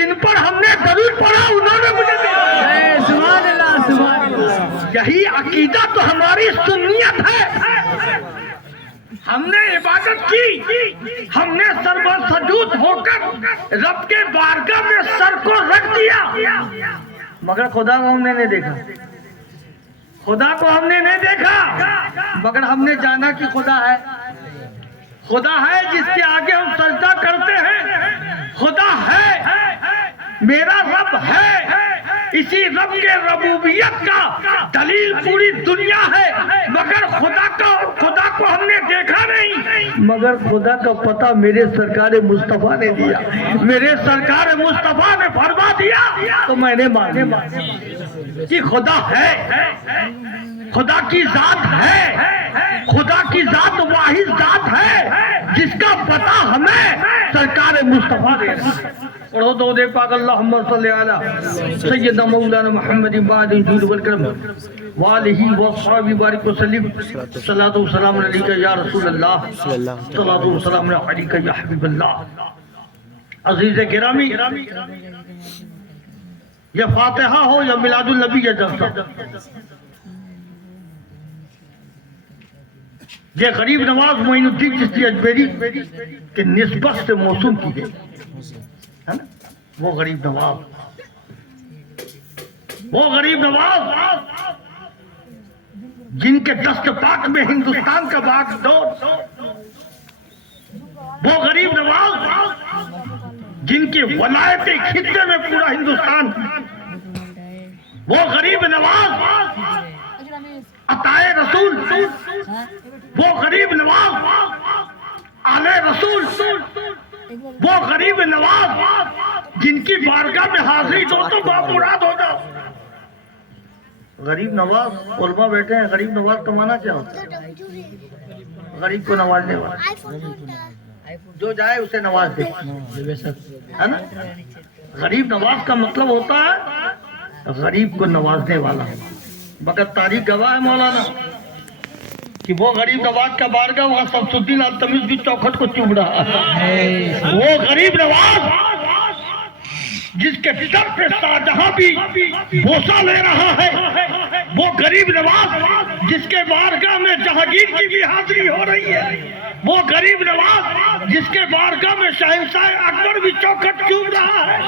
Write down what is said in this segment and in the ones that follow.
جن پر ہم نے درود پڑھا انہوں نے مجھے دیا. سبحان اللہ سبحان اللہ. یہی عقیدہ تو ہماری سنیت ہے. ہم نے عبادت کی, ہم نے سربر سجود ہو کر رب کے بارگاہ میں سر کو رکھ دیا, مگر خدا کو ہم نے نہیں دیکھا. خدا کو ہم نے نہیں دیکھا, مگر ہم نے جانا کہ خدا ہے. خدا ہے جس کے آگے ہم سجدہ کرتے ہیں. خدا ہے, میرا رب ہے. اسی رب کے ربوبیت کا دلیل پوری دنیا ہے, مگر خدا کو ہم نے دیکھا نہیں. مگر خدا کا پتہ میرے سرکار مصطفیٰ نے دیا. میرے سرکار مصطفیٰ نے فرما دیا تو میں نے مانا کہ خدا ہے. خدا کی ذات ہے. خدا کی ذات واحد ذات ہے جس کا پتہ ہمیں سرکار مصطفیٰ نے دیا. پڑھو تو دے پاک اللہم صلی علی سیدنا مولانا محمد بعد الجود والکرم والہ وصحبہ بارک وسلم. صلاۃ و سلام علیکہ یا رسول اللہ, صلاۃ و سلام علیکہ یا حبیب اللہ. عزیز گرامی, یا فاتحہ ہو یا میلاد النبی یا جلسہ, یہ غریب نواز معین الدین چشتی اجمیری کے نسبت سے موسوم کی گئی ہے نا. وہ غریب نواز جن کے دست پاک میں ہندوستان کا باغ دور, وہ غریب نواز جن کی ولایت خطے میں پورا ہندوستان, وہ غریب نواز عطائے رسول, وہ غریب نواز آل رسول, وہ غریب نواز جن کی بارگاہ میں حاضری دو تو باب مراد ہو جاؤ. غریب نواز, علماء بیٹھے ہیں, غریب نواز کا معنی کیا ہوتا ہے؟ غریب کو نوازنے والا, جو جائے اسے نواز دے, ہے نا. غریب نواز کا مطلب ہوتا ہے غریب کو نوازنے والا. مگر تاریخ گواہ ہے مولانا کہ وہ غریب نواز کا بارگاہ وہاں شمس الدین التمش کی چوکھٹ کو چوم رہا ہے. وہ غریب نواز جس کے سر پہ شاہجہاں بھی بوسہ لے رہا ہے, وہ غریب نواز جس کے بارگاہ میں جہانگیر کی بھی حاضری ہو رہی ہے, وہ غریب نواز جس کے بارگاہ میں شہنشاہ اکبر بھی چوکھٹ چوم رہا ہے.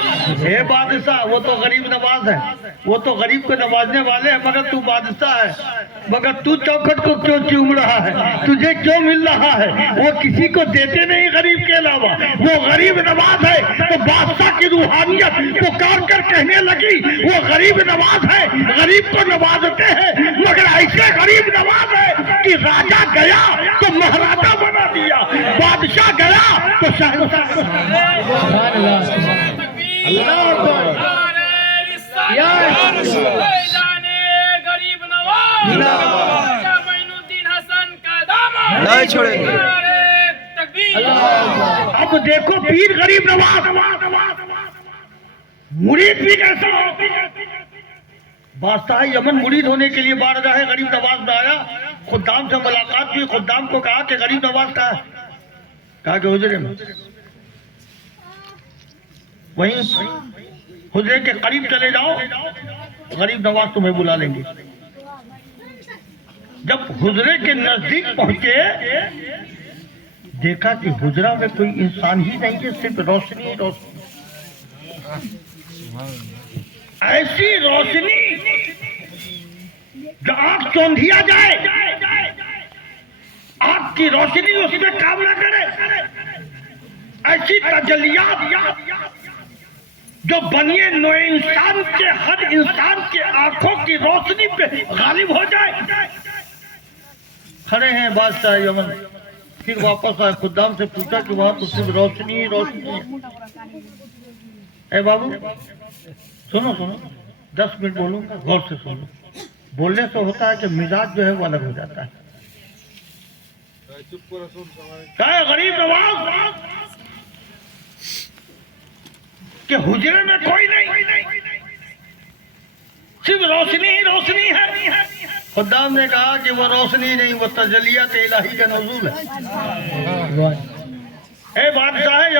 اے بادشاہ, وہ تو غریب نواز ہے, وہ تو غریب کو نوازنے والے ہیں, مگر تو بادشاہ ہے, مگر تو چوکھٹ کو کیوں چوم رہا ہے؟ تجھے کیوں مل رہا ہے؟ وہ کسی کو دیتے نہیں غریب کے علاوہ. وہ غریب نواز ہے تو بادشاہ کی روحانیت پکار کر کہنے لگی وہ غریب نواز ہے, غریب کو نوازتے ہیں, مگر ایسے غریب نواز ہے کہ راجہ گیا تو مہاراجا بنا دیا, بادشاہ گیا تو شہنشاہ. نہیں چھوڑیں گے. اب دیکھو پیر غریب نواز, مرید بھی کیسا ہو. بادشاہ یمن مرید ہونے کے لیے بارگاہ غریب نواز میں آیا, خدام سے ملاقات کی. خدام کو کہا کہ غریب نواز کہاں ہے؟ کہا کہ حجرے میں. وہیں حجرے کے قریب چلے جاؤ, غریب نواز تمہیں بلا لیں گے. جب حجرے کے نزدیک پہنچے, دیکھا کہ حجرہ میں کوئی انسان ہی نہیں ہے, صرف روشنی روشنی. ایسی روشنی جو آنکھ چوندھیا جائے, آنکھ کی روشنی اس میں کام نہ کرے. ایسی تجلیات جو بنی نوع انسان کے ہر انسان کے آنکھوں کی روشنی پہ غالب ہو جائے. کھڑے ہیں بادشاہ یمن, پھر واپس آئے, خدام سے پوچھا کہ وہاں تو صرف روشنی ہی روشنی ہے. اے بابو سنو 10 منٹ بولوں گا, غور سے سنو. بولنے سے ہوتا ہے کہ مزاج جو ہے وہ الگ ہو جاتا ہے. کہا غریب نواز کہ حجرے میں کوئی نہیں, صرف روشنی ہی روشنی ہے. خدام نے کہا کہ وہ روشنی نہیں, وہ تجلیات الہی کا نزول ہے. اے بادشاہ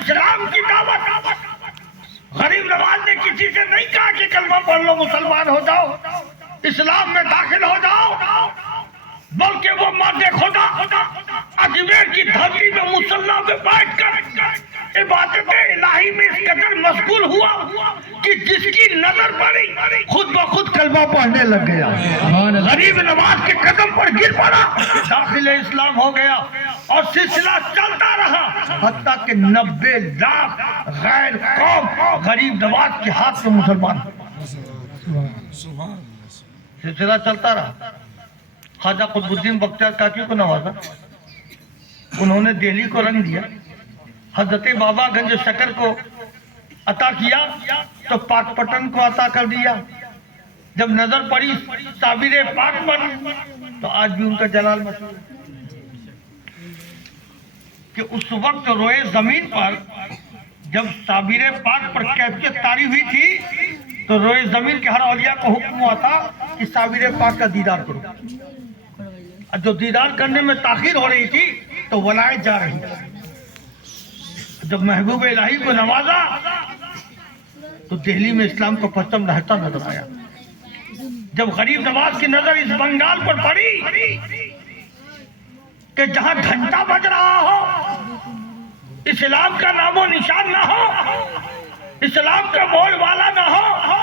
اسلام کی دعوت غریب نواز نے کسی سے نہیں کہا کہ کلمہ پڑھ لو مسلمان ہو جاؤ، اسلام میں داخل ہو جاؤ، بلکہ وہ مادے خدا اجمیر کی دھرتی میں مصلی میں بیٹھ کر عبادت الہی میں اس قدر مشغول ہوا کہ جس کی نظر پڑی خود بخود کلمہ پڑھنے لگ گیا، غریب نواز کے قدم پر گر پڑا، داخل اسلام ہو گیا، اور سلسلہ چلتا رہا حتیٰ کہ 90 لاکھ غیر قوم غریب نواز کے ہاتھ میں مسلمان ہوئے۔ سلسلہ چلتا رہا، خواجہ قطب الدین بختیار کاکی کو نوازا، انہوں نے دہلی کو رنگ دیا، حضرت بابا گنج شکر کو عطا کیا تو پاک پٹن کو عطا کر دیا۔ جب نظر پڑی صابر پاک پر تو آج بھی ان کا جلال مشہور ہے کہ اس وقت روئے زمین پر جب صابر پاک پر کیفیت طاری ہوئی تھی تو روئے زمین کے ہر اولیاء کو حکم ہوا تھا کہ صابر پاک کا دیدار کرو، اور جو دیدار کرنے میں تاخیر ہو رہی تھی تو ولایت جا رہی تھی۔ جب محبوب الہی کو نوازا تو دہلی میں اسلام کا پرچم لہرتا نظر آیا۔ جب غریب نواز کی نظر اس بنگال پر پڑی کہ جہاں گھنٹہ بج رہا ہو، اسلام کا نام و نشان نہ ہو، اسلام کا بول والا نہ ہو،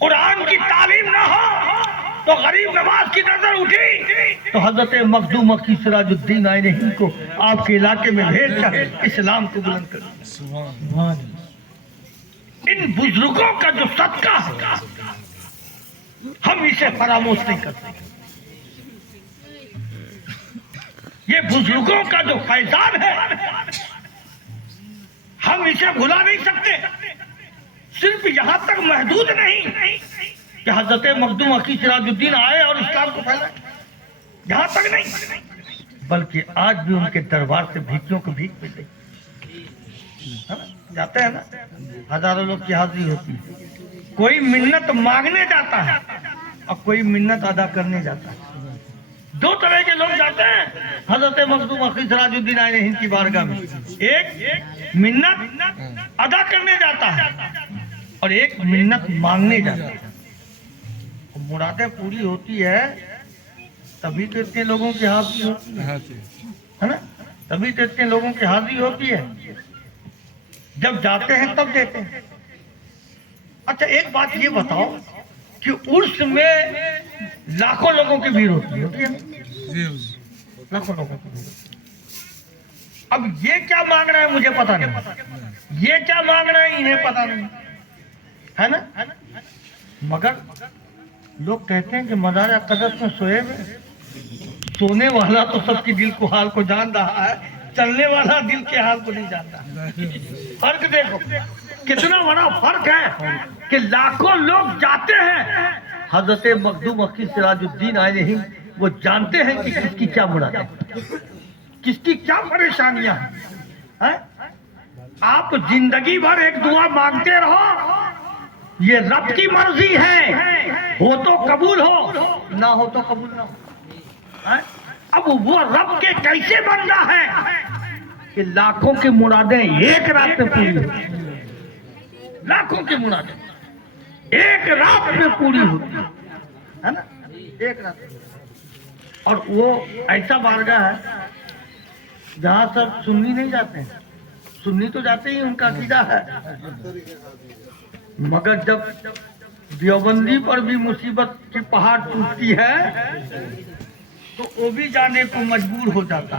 قرآن کی تعلیم نہ ہو، تو غریب نواز کی نظر اٹھی تو حضرت مخدوم مکی سراج الدین آئین ہند کو آپ کے علاقے میں بھیج کر اسلام کو بلند کر دیا۔ ان بزرگوں کا جو صدقہ ہے ہم اسے فراموش نہیں کرتے، یہ بزرگوں کا جو فیضان ہے ہم اسے بھلا نہیں سکتے۔ صرف یہاں تک محدود نہیں کہ حضرت مخدوم مکی سراج الدین آئے اور اسلام کو پھیلائے، یہاں تک نہیں، بلکہ آج بھی ان کے دربار سے بھیکیوں کو بھیک ملے، جاتے ہیں نا، ہزاروں لوگ کی حاضری ہوتی ہے، کوئی منت مانگنے جاتا ہے اور کوئی منت ادا کرنے جاتا ہے، دو طرح کے لوگ جاتے ہیں حضرت مخدوم مکی سراج الدین آئین ہند کی بارگاہ میں، ایک منت ادا کرنے جاتا ہے اور ایک منت مانگنے جاتا ہے۔ مرادیں پوری ہوتی ہے تبھی تو اتنے لوگوں کی حاضری ہوتی ہے نا، تبھی تو اتنے لوگوں کی حاضری ہوتی ہے، جب جاتے ہیں تب دیتے ہیں۔ اچھا ایک بات یہ بتاؤ کہ عرس میں لاکھوں لوگوں کی بھیڑ ہوتی ہے نا؟ لاکھوں لوگوں کی بھیڑ۔ اب یہ کیا مانگ رہے ہیں مجھے پتا نہیں، یہ کیا مانگ رہے ہیں انہیں پتا نہیں ہے نا، مگر لوگ کہتے ہیں کہ مزار اقدس میں سوئے ہوئے، سونے والا تو سب کی دل کو حال کو جان رہا ہے، چلنے والا دل کے حال کو نہیں جانتا۔ فرق دیکھو کتنا بڑا فرق ہے کہ لاکھوں لوگ جاتے ہیں، حضرت مخدوم مکی سراج الدین آئین ہند وہ جانتے ہیں کہ کس کی کیا مراد ہے، کس کی کیا پریشانیاں ہیں۔ آپ زندگی بھر ایک دعا مانگتے رہو، یہ رب کی مرضی ہے، ہو تو قبول ہو، نہ ہو تو قبول نہ ہو۔ اب وہ رب کے کیسے بندہ ہے کہ لاکھوں کی مرادیں ایک رات میں پوری ہوتی، لاکھوں کی مرادیں ایک رات میں پوری ہوتی ہے نا، ایک رات میں۔ اور وہ ایسا بارگاہ ہے جہاں سب سنی نہیں جاتے ہیں، سنی تو جاتے ہی ان کا عقیدہ ہے، مگر جب دیوبندی پر بھی مصیبت کی پہاڑ ٹوٹتی ہے تو وہ بھی جانے کو مجبور ہو جاتا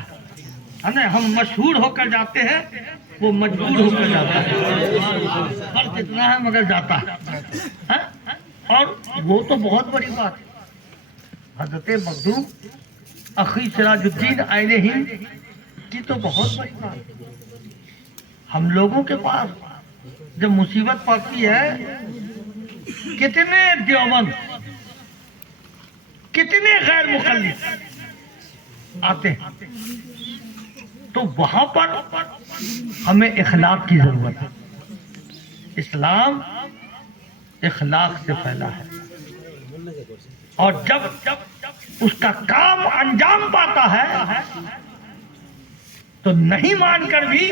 ہے نا، ہم مشہور ہو کر جاتے ہیں، وہ مجبور ہو کر جاتا ہے، فرق اتنا ہے مگر جاتا ہے۔ اور وہ تو بہت بڑی بات ہے، حضرت مخدوم مکی سراج الدین آئین ہند کی تو بہت بڑی بات ہے۔ ہم لوگوں کے پاس جب مصیبت پڑتی ہے کتنے دیوبند، کتنے غیر مقلد آتے ہیں، تو وہاں پر ہمیں اخلاق کی ضرورت ہے۔ اسلام اخلاق سے پھیلا ہے، اور جب اس کا کام انجام پاتا ہے تو نہیں مان کر بھی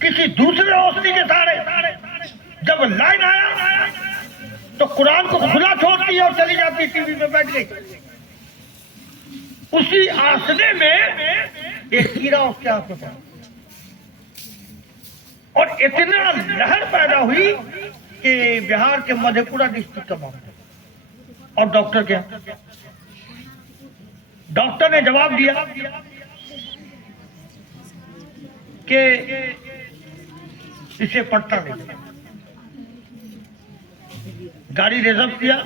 کسی دوسرے اوسطی کے سارے جب لائن آیا تو قرآن کو کھلا چھوڑتی اور چلی جاتی ٹی وی پہ بیٹھ گئی. اسی آسنے میں ایک کیڑا اس کے ہاتھ میں پڑا اور اتنا لہر پیدا ہوئی کہ بہار کے مدھے پورہ ڈسٹرکٹ کا معاملہ. اور ڈاکٹر کیا؟ ڈاکٹر نے جواب دیا کہ اسے پٹا نہیں. گاڑی ریزرو کیا,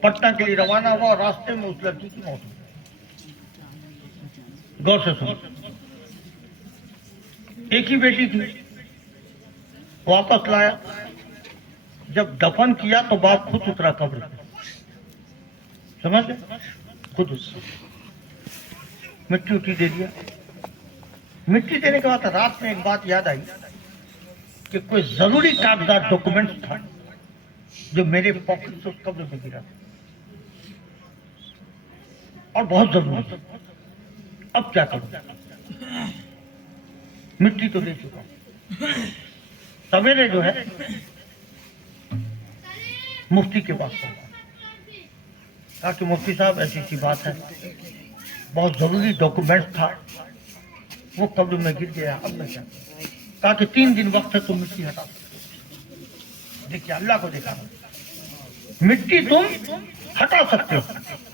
پٹنہ کے لیے روانہ ہوا اور راستے میں اس لڑکی کی موت ہوئی. غور سے سنو, ایک ہی بیٹی تھی, واپس لایا, جب دفن کیا تو باپ خود اترا قبر پہ, سمجھ خود مٹی اٹھی دے دیا. مٹی دینے کے بعد رات میں ایک بات یاد آئی کہ کوئی ضروری کاغذات ڈاکومنٹس تھا جو میرے پاکٹ سے اس قبر میں گرا اور بہت ضروری تھا. اب کیا کروں؟ مٹی تو دے چکا ہوں. سویرے جو ہے مفتی کے پاس پہنچا, کہا کہ مفتی صاحب ایسی سی بات ہے, بہت ضروری ڈاکومنٹس تھا, وہ قبر میں گر گیا, اب میں کیا کروں؟ کہا کہ 3 دن وقت ہے, تم مٹی ہٹا سکتے ہو. دیکھیے اللہ کو دیکھا, مٹی تم ہٹا سکتے ہو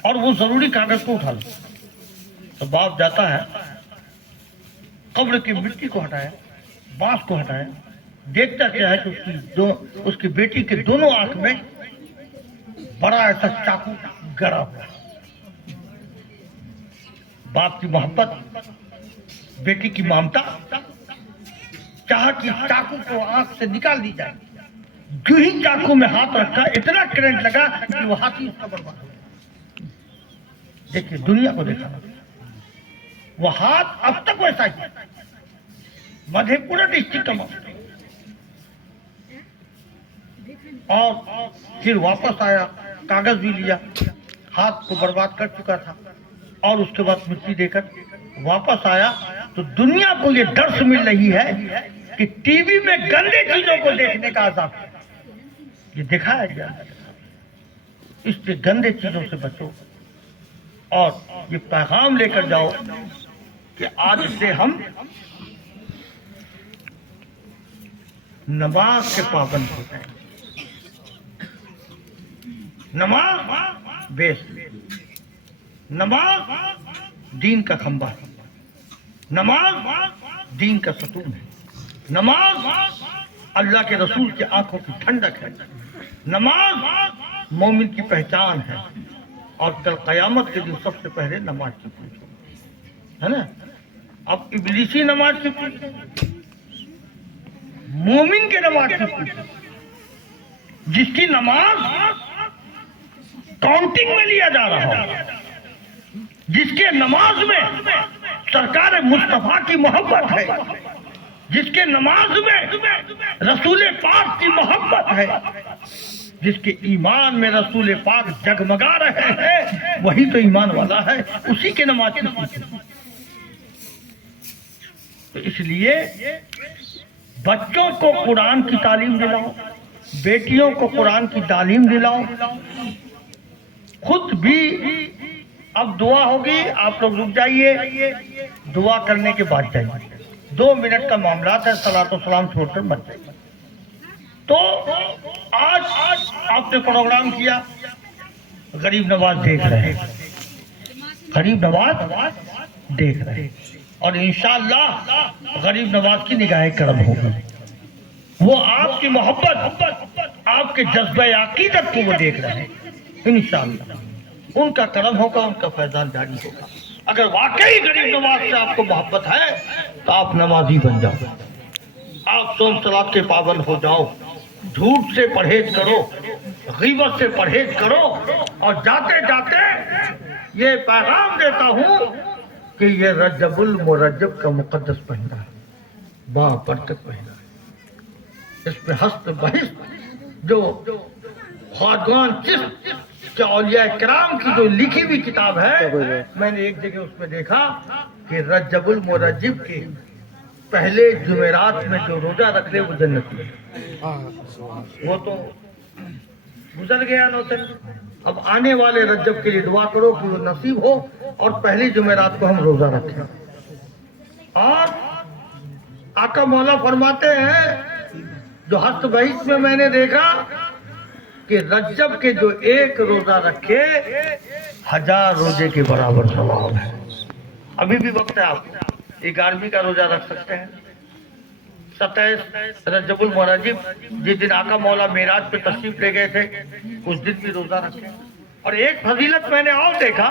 اور وہ ضروری کاغذ کو اٹھا لو. تو باپ جاتا ہے, قبر کی مٹی کو ہٹایا, بانس کو ہٹایا, دیکھتا کیا ہے کہ اس کی بیٹی کے دونوں آنکھ میں بڑا ایسا چاقو گڑا ہوا. باپ کی محبت, بیٹی کی ممتا, چاہا کہ چاقو کو آنکھ سے نکال دی جائے. جو ہی چاقو میں ہاتھ رکھا, اتنا کرنٹ لگا کہ وہ ہاتھ ہی اس کا برباد ہو گیا. دیکھیے دنیا کو دیکھا, وہ ہاتھ اب تک ویسا ہی, مدھے پورہ ڈسٹرکٹ کا معاملہ. اور پھر واپس آیا, کاغذ بھی لیا, ہاتھ کو برباد کر چکا تھا, اور اس کے بعد مٹی دے کر واپس آیا تو دنیا کو یہ درس مل رہی ہے کہ ٹی وی میں گندے چیزوں کو دیکھنے کا عذاب ہے. یہ دکھایا گیا, اس سے گندے چیزوں سے بچو اور یہ پیغام لے کر جاؤ کہ آج سے ہم نماز کے پابند ہو جائیں. نماز بیس, نماز دین کا کھمبا ہے, نماز دین کا ستون ہے, نماز اللہ کے رسول کی آنکھوں کی ٹھنڈک ہے, نماز مومن کی پہچان ہے, اور کل قیامت کے دن سب سے پہلے نماز کی پوچھو ہے نا. اب ابلیسی نماز کی پوچھو, مومن کے نماز کی پوچھو, جس کی نماز کاؤنٹنگ میں لیا جا رہا ہو, جس کے نماز میں سرکار مصطفیٰ کی محبت ہے, جس کے نماز میں رسول پاک کی محبت ہے, جس کے ایمان میں رسول پاک جگمگا رہے ہیں, وہی تو ایمان والا ہے, اسی کے نماز کی پوچھو. تو اس لیے بچوں کو قرآن کی تعلیم دلاؤ, بیٹیوں کو قرآن کی تعلیم دلاؤ, خود بھی. اب دعا ہوگی, آپ لوگ رک جائیے, دعا کرنے کے بعد جائیے, 2 منٹ کا معاملات ہے, صلاۃ و سلام چھوڑ کر مت جائیے. تو آج آپ نے پروگرام کیا, غریب نواز دیکھ رہے ہیں, غریب نواز دیکھ رہے ہیں, اور انشاءاللہ غریب نواز کی نگاہ کرم ہوگی. وہ آپ کی محبت, آپ کے جذبہ عقیدت کو وہ دیکھ رہے ہیں. انشاءاللہ ان کا کرم ہوگا, ان کا فیضان جاری ہوگا. اگر واقعی غریب نواز سے آپ کو محبت ہے تو آپ نمازی بن جاؤ, آپ صوم صلات کے پابند ہو جاؤ, جھوٹ سے پرہیز کرو, غیبت سے پرہیز کرو, اور جاتے جاتے یہ پیغام دیتا ہوں کہ یہ رجب المرجب کا مقدس مہینہ ہے, با برکت مہینہ ہے. اس میں ہست بہشت جو خواجگان چشت کہ اولیاء کرام کی جو لکھی ہوئی کتاب ہے, میں نے ایک جگہ اس میں دیکھا کہ رجب المرجب کے پہلے جمعرات میں جو روزہ رکھ لے وہ جنتی ہے. وہ تو گزر گیا نوتن. اب آنے والے رجب کے لیے دعا کرو کہ وہ نصیب ہو اور پہلی جمعرات کو ہم روزہ رکھیں. اور آقا مولا فرماتے ہیں جو ہست بہشت میں میں نے دیکھا کہ رجب کے جو ایک روزہ رکھے 1000 روزے کے برابر ثواب ہے. ابھی بھی وقت ہے, آپ 11ویں کا روزہ رکھ سکتے ہیں. 27 رجب المرجب جس دن آقا مولا معراج پہ تشریف لے گئے تھے اس دن بھی روزہ رکھے. اور ایک فضیلت میں نے اور دیکھا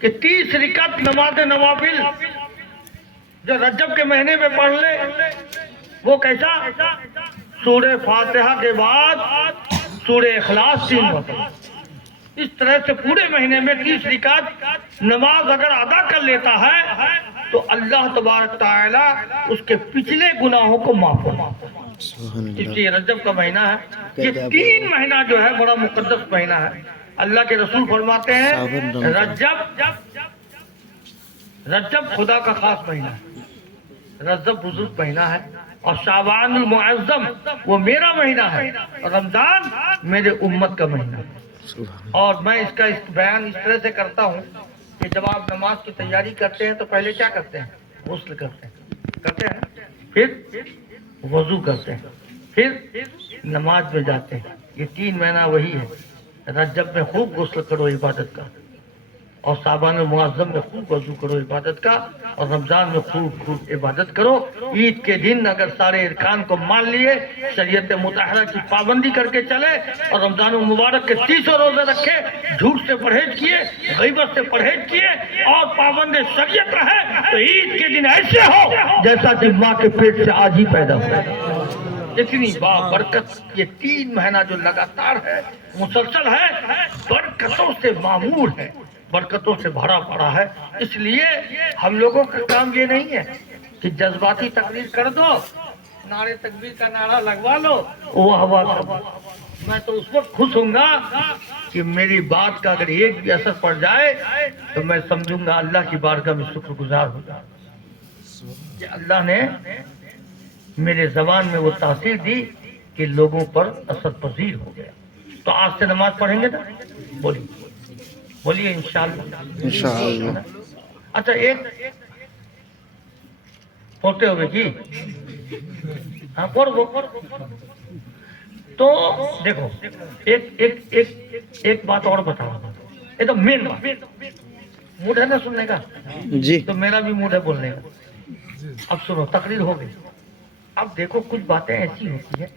کہ 30 رکعت نماز نوافل جو رجب کے مہینے میں پڑھ لے وہ کیسا؟ سورہ فاتحہ کے بعد سورہ اخلاص 3 مرتبہ. اس طرح سے پورے مہینے میں 30 رکعت نماز اگر ادا کر لیتا ہے تو اللہ تبارک تعالی اس کے پچھلے گناہوں کو معاف فرماتا ہے. اس لیے رجب کا مہینہ ہے, یہ 3 مہینہ جو ہے بڑا مقدس مہینہ ہے. اللہ کے رسول فرماتے ہیں رجب خدا کا خاص مہینہ ہے, رجب بزرگ مہینہ ہے, اور شعبان المعظم وہ میرا مہینہ ہے, اور رمضان میرے امت کا مہینہ ہے. اور میں اس کا بیان اس طرح سے کرتا ہوں کہ جب آپ نماز کی تیاری کرتے ہیں تو پہلے کیا کرتے ہیں؟ غسل کرتے ہیں, پھر وضو کرتے ہیں, پھر نماز میں جاتے ہیں. یہ 3 مہینہ وہی ہے. رجب میں خوب غسل کرو عبادت کا, اور شعبان المعظم میں خوب وضو کرو عبادت کا, اور رمضان میں خوب عبادت کرو. عید کے دن اگر سارے ارکان کو مان لیے, شریعت مطہرہ کی پابندی کر کے چلے, اور رمضان المبارک کے 30 روزے رکھے, جھوٹ سے پرہیز کیے, غیبت سے پرہیز کیے, اور پابند شریعت رہے, تو عید کے دن ایسے ہو جیسا کہ ماں کے پیٹ سے آج ہی پیدا ہوا. اتنی بابرکت یہ 3 مہینہ جو لگاتار ہے, مسلسل ہے, برکتوں سے معمور ہے, برکتوں سے بھرا پڑا ہے. اس لیے ہم لوگوں کا کام یہ نہیں ہے کہ جذباتی تقریر کر دو, نعرے تکبیر کا نعرہ لگوا لو, وہ ہوا کر دو. میں تو اس وقت خوش ہوں گا کہ میری بات کا اگر ایک بھی اثر پڑ جائے تو میں سمجھوں گا اللہ کی بارگاہ میں شکر گزار ہو جائے کہ اللہ نے میرے زبان میں وہ تاثیر دی کہ لوگوں پر اثر پذیر ہو گیا. تو آج سے نماز پڑھیں گے نا, بولیے انشاءاللہ. اچھا ایک پڑھتے ہوئے جی, ہاں پڑھو. تو دیکھو ایک بات اور بتاؤ, یہ تو مین بات, موڈ ہے نا سننے کا جی, تو میرا بھی موڈ ہے بولنے کا. اب سنو, تقریر ہو گئی. اب دیکھو کچھ باتیں ایسی ہوتی ہیں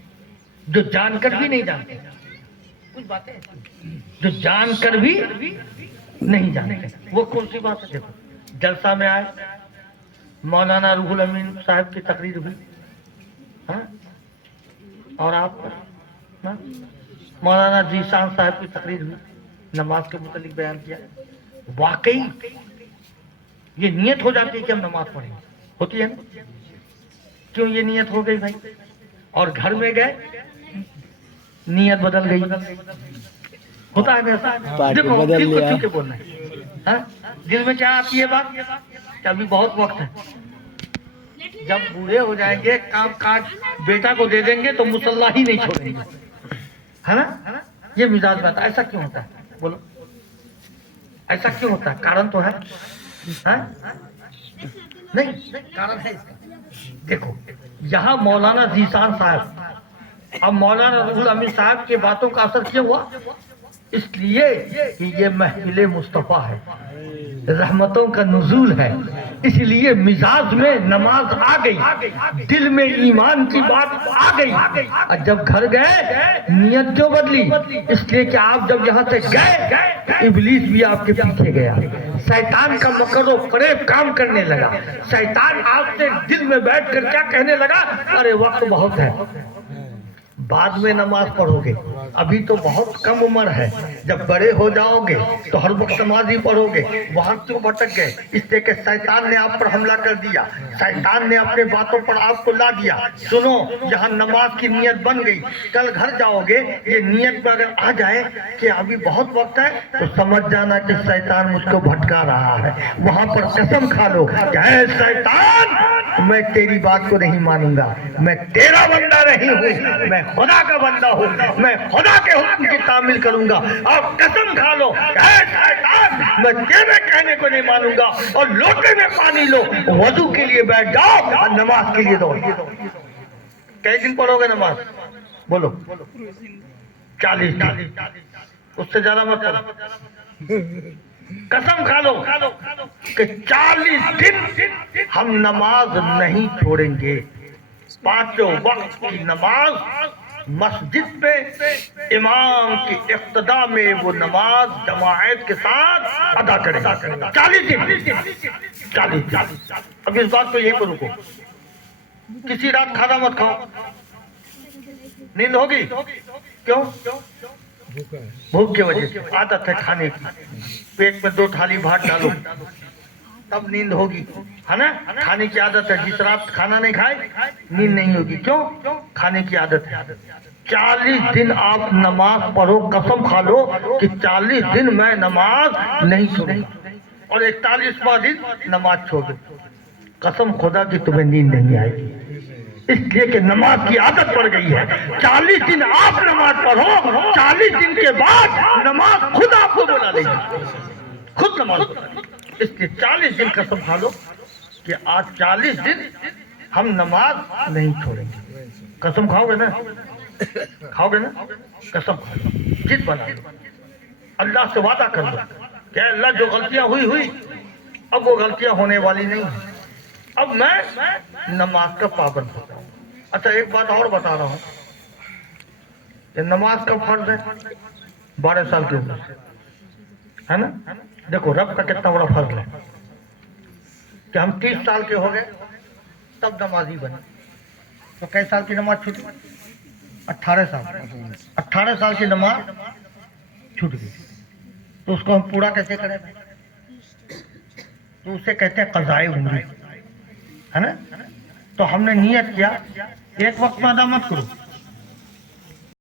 جو جان کر بھی نہیں جانتے, کچھ باتیں ایسی جو جان کر بھی نہیں جانتے. وہ کون سی بات ہے؟ دیکھو, جلسہ میں آئے, مولانا روح الامین صاحب کی تقریر ہوئی, ہاں, اور آپ مولانا ذیشان صاحب کی تقریر ہوئی, نماز کے متعلق بیان کیا. واقعی یہ نیت ہو جاتی ہے کہ ہم نماز پڑھیں, ہوتی ہے نا؟ کیوں یہ نیت ہو گئی بھائی؟ اور گھر میں گئے, نیت بدل گئی, ہوتا ہے ایسا. دیکھو دل کو چھو کے بولنا ہے, دل میں کیا آتی ہے بات کہ ابھی بہت وقت ہے, جب بوڑھے ہو جائیں گے کام کاج بیٹا کو دے دیں گے تو مصالحہ ہی نہیں چھوڑیں گے, ہے نا؟ یہ مزاج بات. ایسا کیوں ہوتا ہے بولو, ایسا کیوں ہوتا ہے؟ کارن تو ہے نہیں, کارن ہے اس کا. دیکھو یہاں مولانا ذیشان صاحب, اب مولانا روح الامین صاحب کی باتوں کا اثر کیا ہوا؟ اس لیے کہ یہ محفل مصطفیٰ ہے, رحمتوں کا نزول ہے, اس لیے مزاج میں نماز آ گئی, دل میں ایمان کی بات آ گئی. اور جب گھر گئے نیت جو بدلی, اس لیے کہ آپ جب یہاں سے گئے ابلیس بھی آپ کے پیچھے گیا, شیطان کا مکر و فریب کام کرنے لگا. شیطان آپ سے دل میں بیٹھ کر کیا کہنے لگا؟ ارے وقت بہت ہے, بعد میں نماز پڑھو گے, ابھی تو بہت کم عمر ہے، جب بڑے ہو جاؤ گے تو ہر وقت نمازی پڑھو گے، وہاں کیوں بھٹک گئے؟ اس لیے کہ شیطان نے آپ پر حملہ کر دیا، شیطان نے اپنے باتوں پر آپ کو لا دیا۔ سنو، یہاں نماز کی نیت بن گئی، کل گھر جاؤ گے یہ نیت پہ اگر آ جائے کہ ابھی بہت وقت ہے تو سمجھ جانا کہ شیطان مجھ کو بھٹکا رہا ہے، وہاں پر قسم کھا لو کہ اے شیطان میں تیری بات کو نہیں مانوں گا، میں تیرا بندہ نہیں ہوں، میں خدا کا بندہ ہوں، میں خدا کے حکم کی تعمیل کروں گا۔ اور قسم کھا لو کہ اے شیطان میں تیرے کہنے کو نہیں مانوں گا، اور لوٹے میں پانی لو، وضو کے لیے بیٹھ جاؤ اور نماز کے لیے دوڑ۔ کئی دن پڑھو گے نماز؟ بولو 40 دن، اس سے زیادہ مت پڑھو۔ قسم کھا لو کہ 40 دن ہم نماز نہیں چھوڑیں گے۔ 5 وقت کی نماز مسجد پہ امام کی اقتداء میں وہ نماز جماعت کے ساتھ ادا کریں۔ 40 دن۔ اب اس بات کو یہ کو رکو، کسی رات کھانا مت کھاؤ، نیند ہوگی؟ کیوں؟ بھوک کی وجہ سے، عادت ہے کھانے کی، پیٹ میں 2 تھالی بھات ڈالو تب نیند ہوگی، ہے نا؟ کھانے کی عادت ہے، جس رات کھانا نہیں کھائے نیند نہیں ہوگی۔ کیوں؟ کھانے کی عادت ہے۔ 40 دن آپ نماز پڑھو، قسم کھا لو کہ 40 دن میں نماز نہیں چھوڑوں گا، اور 41واں دن نماز چھوڑ دو، قسم خدا کی تمہیں نیند نہیں آئے گی، اس لیے کہ نماز کی عادت پڑ گئی ہے۔ 40 دن آپ نماز پڑھو، 40 دن کے بعد نماز خود آپ کو بلا لے گی، خود نماز بلا لے گی۔ اس لیے 40 دن قسم کھا لو کہ آج 40 دن ہم نماز نہیں چھوڑیں گے۔ قسم کھاؤ گے نا؟ کھاؤ گے نا؟ قسم کھا لو، ضد بنا لو، اللہ سے وعدہ کر لو کہ اللہ جو غلطیاں ہوئی اب وہ غلطیاں ہونے والی نہیں ہیں، اب میں نماز کا پابند ہوتا ہوں۔ اچھا ایک بات اور بتا رہا ہوں کہ نماز کا فرض ہے 12 سال کی عمر سے، ہے نا؟ دیکھو رب کا کتنا بڑا فضل ہے کہ ہم 30 سال کے ہو گئے تب نمازی بنے، تو کئی سال کی نماز چھوٹی؟ 18 سال۔ 18 سال کی نماز چھوٹ گئی تو اس کو ہم پورا کیسے کریں؟ تو اسے کہتے ہیں قضائے عمری، ہے نا؟ تو ہم نے نیت کیا ایک وقت میں ادا مت کرو،